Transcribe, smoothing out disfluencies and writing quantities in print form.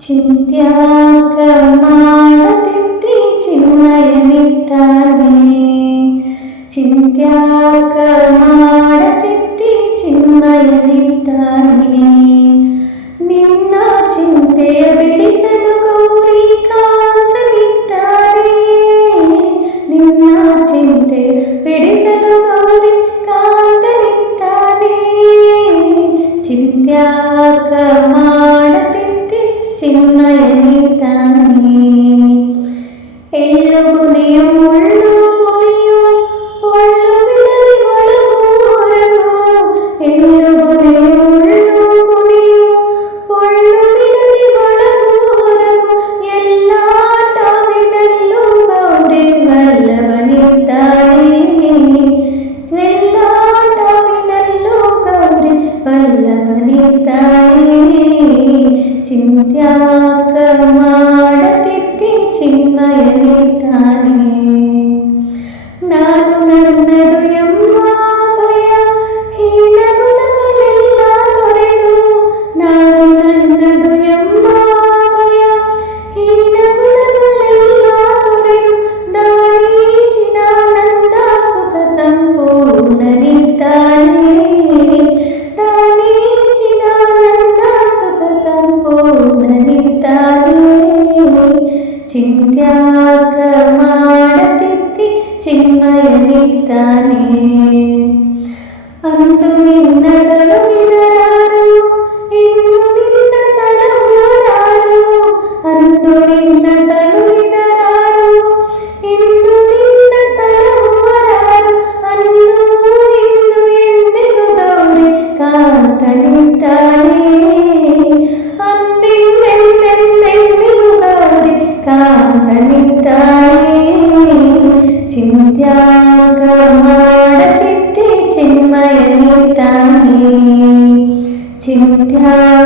ಚಿಂತ್ಯಾಕ ಮಾಡತಿದ್ದಿ ಚಿನ್ಮಯನಿದ್ದಾನೆ. ಚಿಂತ್ಯಾಕ ಮಾಡತಿದ್ದಿ ಚಿನ್ಮಯನಿದ್ದಾನೆ. ನಿನ್ನ ಚಿಂತೆಯ ಬಿಡಿಸಲು ಗೌರಿಕಾಂತನಿದ್ದಾನೆ. ನಿನ್ನ ಚಿಂತೆ ಬಿಡಿಸಲು ಗೌರಿಕಾಂತನಿದ್ದಾನೆ. ಚಿಂತ್ಯಾಕ ಮಾಡತಿದ್ದಿ ಚಿನ್ಮಯನಿದ್ದಾನೆ. ಎಳ್ಳು ಗುನೆಯು ಮುಳ್ಳು ಗುನೆಯು ಒಳ್ಳು ಬಿಡಲಿ ಒಳಗು ಹೊರಗು. ಎಳ್ಳು ಗುನೆಯು ಮುಳ್ಳು ಗುನೆಯು ಒಳ್ಳು ಬಿಡಲಿ ಒಳಗು ಹೊರಗು. ಎಲ್ಲ ಟಾವಿನಲ್ಲೂ ಗೌರಿ ವಲ್ಲಭನಿದ್ದಾನೆ. ಎಲ್ಲ ಟಾವಿನಲ್ಲೂ ಗೌರಿ ವಲ್ಲಭನಿದ್ದಾನೆ. ಚಿಂತ್ಯಾಕ ಮಾಡತಿದ್ದಿ ಚಿನ್ಮಯನಿದ್ದಾನೆ. ನಾನು ನನ್ನದು ಎಂಬ ಭಯ ಹೀನ ಗುಣಗಳೆಲ್ಲ ತೊರೆದು. ನಾನು ನನ್ನದು ಎಂಬ ಭಯ ಹೀನ ಗುಣಗಳೆಲ್ಲ ತೊರೆದು. ದಾನಿ ಚಿದಾನಂದ ಸುಖ ಸಂಪೂರ್ಣನಿದ್ದಾನೆ. ದಾನಿ ಚಿದಾನಂದ ಸುಖ ಸಂಪೂರ್ಣನಿದ್ದಾನೆ. ಚಿಂತ್ಯಾಕ ಮಾಡತಿದ್ದಿ ಚಿನ್ಮಯನಿದ್ದಾನೆ. ಅಂದು ನಿನ್ನ ಸಲುಹಿದರಾರು ಇಂದು ನಿನ್ನ ಸಲಹುವರಾರು. ಅಂದು ನಿನ್ನ ಸಲುಹಿದರಾರು ಇಂದು ನಿನ್ನ ಸಲಹುವರಾರು. ಅಂದು ಇಂದು ಎಂದಿಗೂ ಗೌರಿ ಕಾಂತನಿದ್ದಾನೆ. ಅಂದೆಂದೆಂದೆಂದೆಂದಿಗೂ ಗೌರಿ ಕಾಂತನಿದ್ದಾನೆ. ಚಿಂತ್ಯಾಕ ಮಾಡತಿದ್ದಿ ಚಿನ್ಮಯನಿದ್ದಾನೆ. ಚಿಂತ್ಯಾಕ